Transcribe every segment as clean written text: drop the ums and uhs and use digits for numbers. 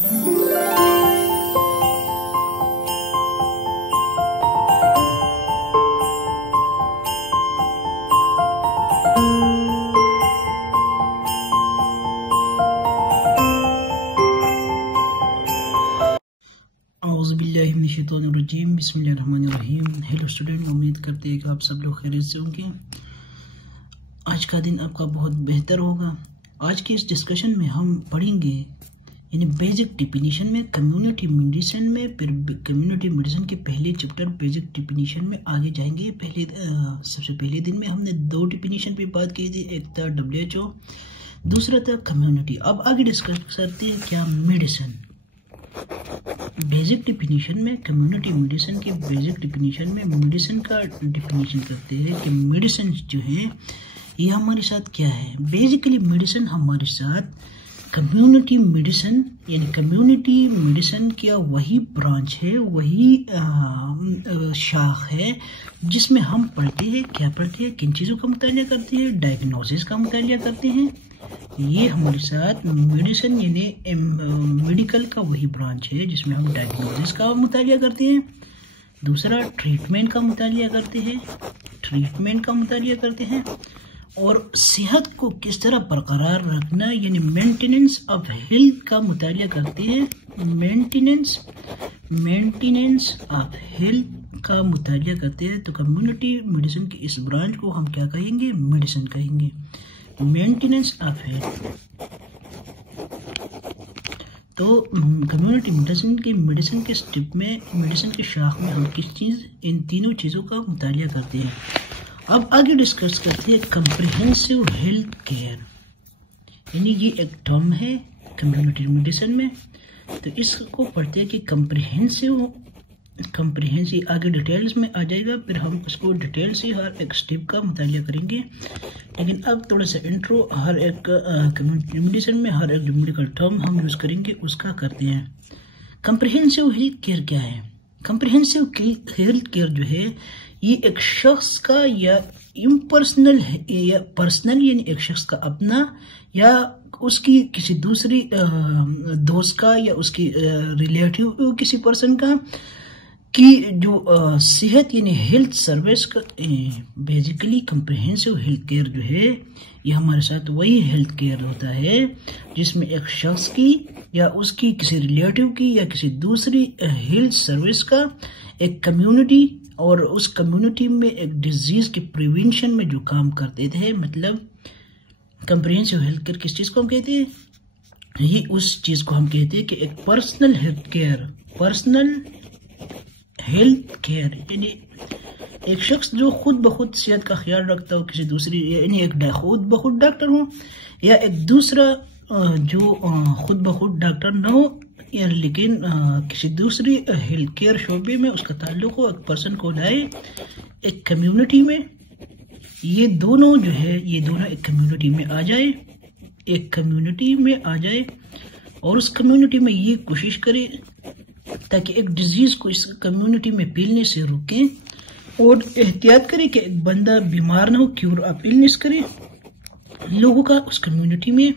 اعوذ باللہ من الشیطان الرجیم، بسم اللہ الرحمن الرحیم۔ ہیلو اسٹوڈنٹ، امید کرتے ہیں کہ آپ سب لوگ خیریت سے ہوں گے۔ آج کا دن آپ کا بہت بہتر ہوگا۔ آج کے اس ڈسکشن میں ہم پڑھیں گے یعنی بیسک ڈیفینیشن میں کمیونٹی میڈیسن میں، پھر کمیونٹی میڈیسن کے پہلے چیپٹر بیسک ڈیفینیشن میں آگے جائیں گے۔ سب سے پہلے دن میں ہم نے دو ڈیفینیشن پہ بات کی تھی، ایک تھا WHO، دوسرا تھا کمیونٹی۔ اب آگے ڈسکس کرتے ہیں کیا میڈیسن۔ بیسک ڈیفینیشن میں کمیونٹی میڈیسن کی بیسک ڈیفینیشن میں میڈیسن کا ڈیفینیشن کرتے ہیں کہ میڈیسن جو ہے یہ ہمارے ساتھ کیا ہے۔ بیسیکلی میڈیسن ہمارے ساتھ کمیونٹی میڈیسن یعنی کمیونٹی میڈیسن کیا وہی برانچ ہے، وہی شاخ ہے جس میں ہم پڑھتے ہیں، کیا پڑھتے ہیں، کن چیزوں کا مطالعہ کرتے ہیں، ڈائگنوسس کا مطالعہ کرتے ہیں۔ یہ ہمارے ساتھ میڈیسن یعنی میڈیکل کا وہی برانچ ہے جس میں ہم ڈائگنوسس کا مطالعہ کرتے ہیں، دوسرا ٹریٹمنٹ کا مطالعہ کرتے ہیں اور صحت کو کس طرح برقرار رکھنا یعنی مینٹیننس آف ہیلتھ کا مطالعہ کرتے ہیں۔ مینٹیننس آف ہیلتھ کا مطالعہ کرتے ہیں۔ تو کمیونٹی میڈیسن کی اس برانچ کو ہم کیا کہیں گے؟ میڈیسن کہیں گے، مینٹیننس آف ہیلتھ۔ تو کمیونٹی میڈیسن کے سٹیپ میں، میڈیسن کے شاخ میں ہم ان تینوں چیزوں کا مطالعہ کرتے ہیں۔ اب آگے ڈسکس کرتے ہیں کمپریہنسو ہیلتھ کیئر، یعنی یہ ایک ٹرم ہے کمیونٹی میڈیسن میں۔ تو اس کو پڑھتے ہیں کہ کمپریہنسو آگے ڈیٹیلز میں آ جائے گا، پھر ہم اس کو ڈیٹیل سے ہر ایک سٹیپ کا مطالعہ کریں گے۔ لیکن اب تھوڑا سا انٹرو، ہر ایک کمیونٹی میڈیسن میں ہر ایک جو میڈیکل ٹرم ہم یوز کریں گے اس کا کرتے ہیں۔ کمپریہنسو ہیلتھ کیئر کیا ہے؟ کمپریہنسو ہیلتھ کیئر جو ہے یہ ایک شخص کا یا امپرسنل یا پرسنل یعنی ایک شخص کا اپنا یا اس کی کسی دوسری دوست کا یا اس کی ریلیٹیو کسی پرسن کا کی جو صحت یعنی ہیلتھ سروس کا بیسیکلی کمپریہنسو ہیلتھ کیئر جو ہے یہ ہمارے ساتھ وہی ہیلتھ کیئر ہوتا ہے جس میں ایک شخص کی یا اس کی کسی ریلیٹیو کی یا کسی دوسری ہیلتھ سروس کا ایک کمیونٹی اور اس کمیونٹی میں ایک ڈیزیز کی پریونشن میں جو کام کرتے تھے، مطلب کمپریہنسو ہیلتھ کیئر کس چیز کو ہم کہتے ہیں؟ یہ اس چیز کو ہم کہتے ہیں کہ ایک پرسنل ہیلتھ کیئر یعنی ایک شخص جو خود بخود صحت کا خیال رکھتا ہو، کسی دوسری یعنی ایک خود بخود ڈاکٹر ہو یا ایک دوسرا جو خود بخود ڈاکٹر نہ ہو لیکن کسی دوسری ہیلتھ کیئر شعبے میں اس کا تعلق ہو، ایک پرسن کو لائے ایک کمیونٹی میں، یہ دونوں جو ہے یہ دونوں ایک کمیونٹی میں آ جائے اور اس کمیونٹی میں یہ کوشش کرے تاکہ ایک ڈیزیز کو اس کمیونٹی میں پھیلنے سے روکیں اور احتیاط کرے کہ ایک بندہ بیمار نہ ہو، کیور آف النس کرے لوگوں کا اس کمیونٹی میں۔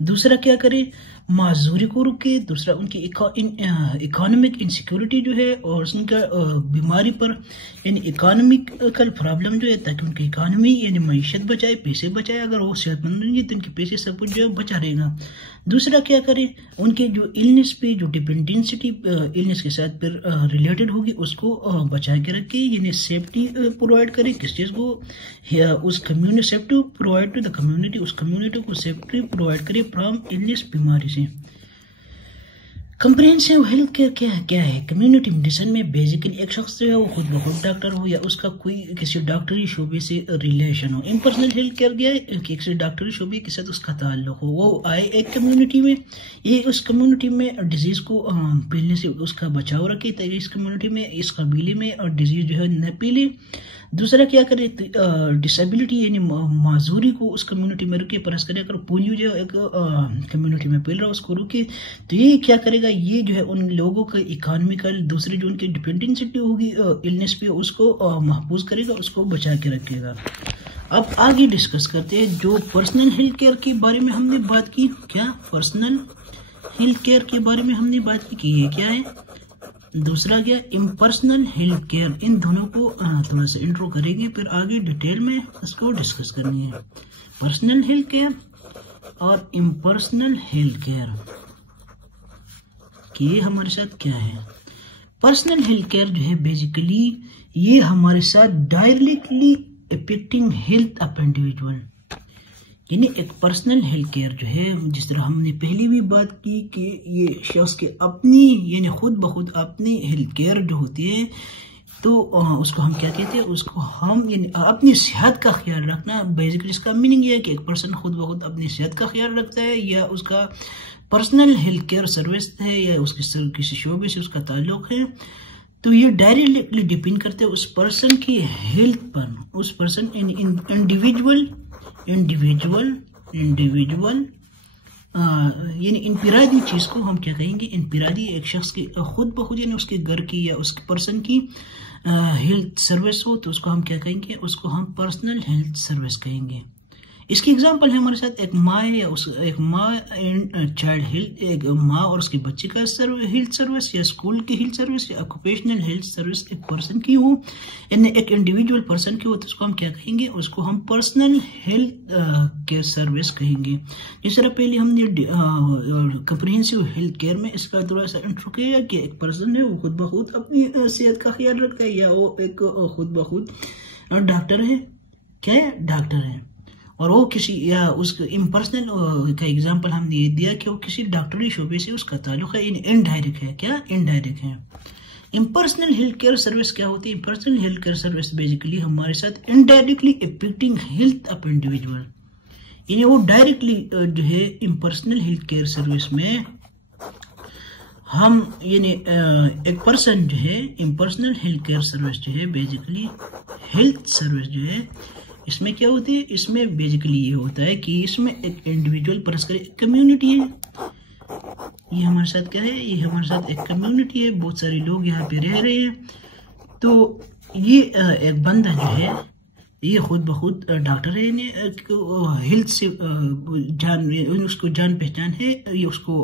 دوسرا کیا کرے؟ معذوری کو روکے، دوسرا ان کی اکانومک انسیکیورٹی جو ہے اور ان کا بیماری پر یعنی اکانومیکل پرابلم جو ہے تاکہ ان کی اکانومی یعنی معیشت بچائے، پیسے بچائے، اگر وہ صحت مند نہیں ہے تو ان کے پیسے سب کچھ جو ہے بچا رہے گا۔ دوسرا کیا کرے؟ ان کے جو النس پہ جو ڈیپینڈنسٹی النس کے ساتھ پھر ریلیٹڈ ہوگی اس کو بچا کے رکھے، یعنی سیفٹی پرووائڈ کرے، کس چیز کو؟ اس community safety provide to the community, اس کمیونٹی کو سیفٹی پرووائڈ کرے فرام النس بیماری سے۔ کمپریہنسو ہیلتھ کیئر کیا ہے؟ کمیونٹی میڈیسن میں بیسیکلی ایک شخص جو ہے وہ خود بخود ڈاکٹر ہو یا اس کا کوئی کسی ڈاکٹری شعبے سے ریلیشن ہو۔ امپرسنل ہیلتھ کیئر کیا ہے کہ کسی ڈاکٹری شعبے کے ساتھ اس کا تعلق ہو، وہ آئے ایک کمیونٹی میں، یہ اس کمیونٹی میں ڈیزیز کو پھیلنے سے اس کا بچاؤ رکھے تاکہ اس کمیونٹی میں اس قبیلے میں ڈیزیز جو ہے نہ پھیلے۔ دوسرا کیا کرے؟ ڈسیبلٹی یعنی معذوری کو اس کمیونٹی میں رکے، پرس کرے اگر پونجو جو ایک کمیونٹی میں پھیل رہا اس کو روکے تو یہ کیا کرے گا؟ یہ جو ہے ان لوگوں کا اکانومیکل دوسری جو ان کی ڈیپینڈنسٹی ہوگی النس پہ اس کو محفوظ کرے گا، اس کو بچا کے رکھے گا۔ اب آگے ڈسکس کرتے ہیں جو پرسنل ہیلتھ کیئر کے بارے میں ہم نے بات کی، کیا پرسنل ہیلتھ کیئر کے بارے میں ہم نے بات کی کہ یہ کیا ہے. دوسرا کیا امپرسنل ہیلتھ کیئر. ان دونوں کو تھوڑا سا انٹرو کریں گے، پھر آگے ڈیٹیل میں اس کو ڈسکس کرنی ہے. پرسنل ہیلتھ کیئر اور امپرسنل ہیلتھ کیئر کہ یہ ہمارے ساتھ کیا ہے. پرسنل ہیلتھ کیئر جو ہے بیسیکلی یہ ہمارے ساتھ directly affecting health of individual. یعنی ایک پرسنل ہیلتھ کیئر جو ہے، جس طرح ہم نے پہلی بھی بات کی کہ یہ شخص کے اپنی یعنی خود بخود اپنی ہیلتھ کیئر جو ہوتی ہے، تو اس کو ہم کیا کہتے ہیں، اس کو ہم یعنی اپنی صحت کا خیال رکھنا. بیسیکلی اس کا میننگ یہ ہے کہ ایک پرسن خود بخود اپنی صحت کا خیال رکھتا ہے، یا اس کا پرسنل ہیلتھ کیئر سروس ہے، یا اس کی کسی شعبے سے اس کا تعلق ہے. تو یہ ڈائریکٹلی ڈیپینڈ کرتے ہیں اس پرسن کی ہیلتھ پر. اس پرسن انڈیویجول یعنی انفرادی چیز کو ہم کیا کہیں گے، انفرادی ایک شخص کی خود بخود یعنی اس کے گھر کی یا اس پرسن کی ہیلتھ سروس ہو، تو اس کو ہم کیا کہیں گے، اس کو ہم پرسنل ہیلتھ سروس کہیں گے. اس کی اگزامپل ہے ہمارے ساتھ ایک ماں یا ایک ماں اینڈ چائلڈ ہیلتھ، ایک ماں اور اس کے بچے کا ہیلتھ سروس، یا اسکول کی ہیلتھ سروس، یا آکوپیشنل ہیلتھ سروس ایک پرسن کی ہو، یعنی ایک انڈیویجول پرسن کی ہو، تو اس کو ہم کیا کہیں گے، اس کو ہم پرسنل ہیلتھ کیئر سروس کہیں گے. جس طرح پہلے ہم نے کمپریہنسو ہیلتھ کیئر میں اس کا تھوڑا سا انٹرو کیا کہ ایک پرسن ہے وہ خود بخود اپنی صحت کا خیال رکھتا ہے، یا وہ ایک خود بخود ڈاکٹر ہے. کیا ہے؟ ڈاکٹر ہے. اور وہ کسی یا اس امپرسنل کا ایگزامپل ہم نے یہ دیا کہ وہ کسی ڈاکٹری شعبے سے اس کا تعلق ہے، یعنی انڈائریکٹ ہے. کیا انڈائریکٹ ہے. امپرسنل ہیلتھ کیئر سروس کیا ہوتی ہے؟ Impersonal health care service basically ہمارے ساتھ indirectly affecting health of individual. یعنی وہ ڈائریکٹلی جو ہے امپرسنل ہیلتھ کیئر سروس میں ہم یعنی ایک پرسن جو ہے امپرسنل ہیلتھ کیئر سروس جو ہے بیسیکلی ہیلتھ سروس جو ہے، اس میں کیا ہوتی ہے، اس میں بیسیکلی یہ ہوتا ہے کہ اس میں ایک انڈیویجول پرس کر ایک کمیونٹی ہے. یہ ہمارے ساتھ کیا ہے، یہ ہمارے ساتھ ایک کمیونٹی ہے، بہت سارے لوگ یہاں پہ رہ رہے ہیں. تو یہ ایک بندہ جو ہے یہ خود بخود ڈاکٹر ہے، یعنی ہیلتھ سے اس کو جان پہچان ہے، یہ اس کو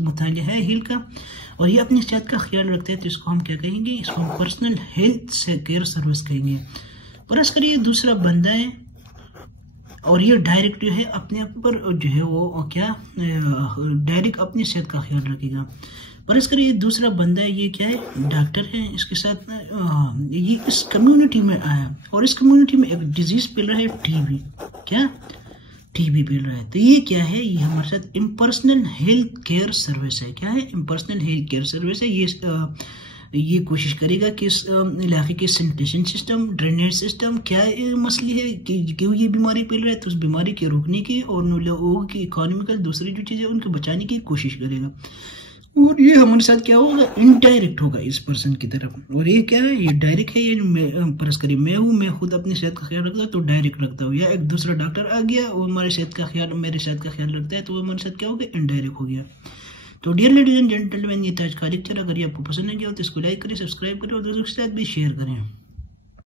مطالعہ ہے ہیلتھ کا، اور یہ اپنی صحت کا خیال رکھتے ہیں. تو اس کو ہم کیا کہیں گے، اس کو ہم پرسنل ہیلتھ کیئر سروس کہیں گے. فرض کریے دوسرا بندہ ہے اور یہ ڈائریکٹ جو ہے اپنے آپ پر جو ہے وہ کیا ڈائریکٹ اپنی صحت کا خیال رکھے گا. فرض کریے دوسرا بندہ ہے، یہ کیا ہے، ڈاکٹر ہے، اس کے ساتھ یہ اس کمیونٹی میں آیا اور اس کمیونٹی میں ایک ڈیزیز پھیل رہا ہے، ٹی بی. کیا ٹی بی پھیل رہا ہے. تو یہ کیا ہے، یہ ہمارے ساتھ امپرسنل ہیلتھ کیئر سروس ہے. کیا ہے، امپرسنل ہیلتھ کیئر سروس ہے. یہ کوشش کرے گا کہ اس علاقے کے سینیٹیشن سسٹم، ڈرینیج سسٹم کیا مسئلے ہے کہ کیوں یہ بیماری پھیل رہا ہے، تو اس بیماری کے روکنے کی اور لوگوں کی اکانومیکل دوسری جو چیزیں ان کو بچانے کی کوشش کرے گا. اور یہ ہمارے ساتھ کیا ہوگا، انڈائریکٹ ہوگا اس پرسن کی طرف. اور یہ کیا ہے، یہ ڈائریکٹ ہے، یعنی فرض کریے میں خود اپنی صحت کا خیال رکھتا ہوں تو ڈائریکٹ رکھتا ہوں، یا ایک دوسرا ڈاکٹر آ گیا وہ ہماری صحت کا خیال میری صحت کا خیال رکھتا ہے، تو وہ ہمارے ساتھ کیا ہوگا، انڈائریکٹ ہو گیا. تو ڈیئر لیڈیز اینڈ جینٹلمین، یہ تھا آج کا لیکچر. اگر یہ آپ کو پسند آ گیا ہو تو اس کو لائک کریں، سبسکرائب کریں اور دوستوں کے ساتھ بھی شیئر کریں.